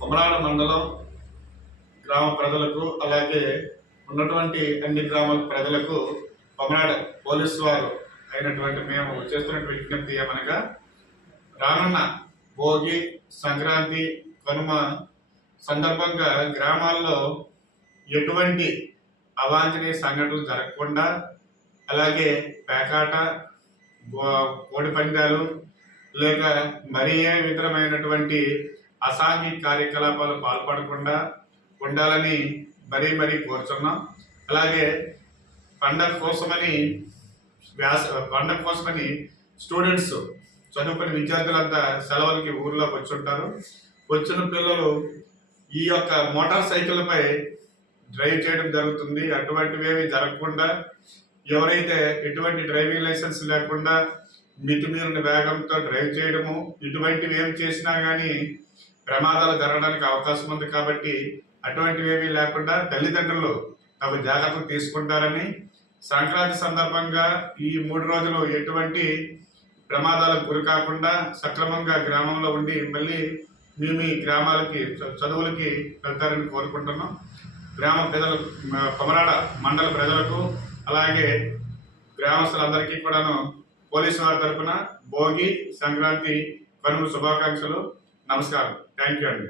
కొమరాడ మండలం గ్రామ ప్రజలకు అలాగే ఉన్నటువంటి అన్ని గ్రామాల ప్రజలకు కొమరాడ పోలీసు వారు అయినటువంటి మేము చేస్తున్నటువంటి విజ్ఞప్తి ఏమనగా రానున్న భోగి సంక్రాంతి కనుమ సందర్భంగా గ్రామాల్లో ఎటువంటి అవాంఛనీయ సంఘటనలు జరగకుండా అలాగే పేకాట కోడి పందాలు లేక మరీ ఇతరమైనటువంటి అసాంఘిక కార్యకలాపాలు పాల్పడకుండా ఉండాలని మరీ కోరుతున్నాం. అలాగే పండగ కోసమని స్టూడెంట్స్ చదువుకునే విద్యార్థులంతా సెలవులకి ఊర్లోకి వచ్చి ఉంటారు. వచ్చిన పిల్లలు ఈ యొక్క మోటార్ సైకిల్పై డ్రైవ్ చేయడం జరుగుతుంది. అటువంటివేవి జరగకుండా ఎవరైతే ఎటువంటి డ్రైవింగ్ లైసెన్స్ లేకుండా మితిమీరిన వేగంతో డ్రైవ్ చేయడము ఇటువంటివి ఏమి చేసినా కానీ ప్రమాదాలు జరగడానికి అవకాశం ఉంది. కాబట్టి అటువంటివి ఏమీ లేకుండా తల్లిదండ్రులు తగు జాగ్రత్తలు తీసుకుంటారని, సంక్రాంతి సందర్భంగా ఈ 3 రోజులు ఎటువంటి ప్రమాదాలకు గురి కాకుండా సక్రమంగా గ్రామంలో ఉండి మళ్ళీ మీ గ్రామాలకి చదువులకి వెళ్తారని కోరుకుంటున్నాం. గ్రామ ప్రజలు కొమరాడ మండల ప్రజలకు అలాగే గ్రామస్తులందరికీ కూడాను పోలీసు వారి తరఫున భోగి సంక్రాంతి కనుమ శుభాకాంక్షలు. నమస్కారం. థ్యాంక్ యూ అండి.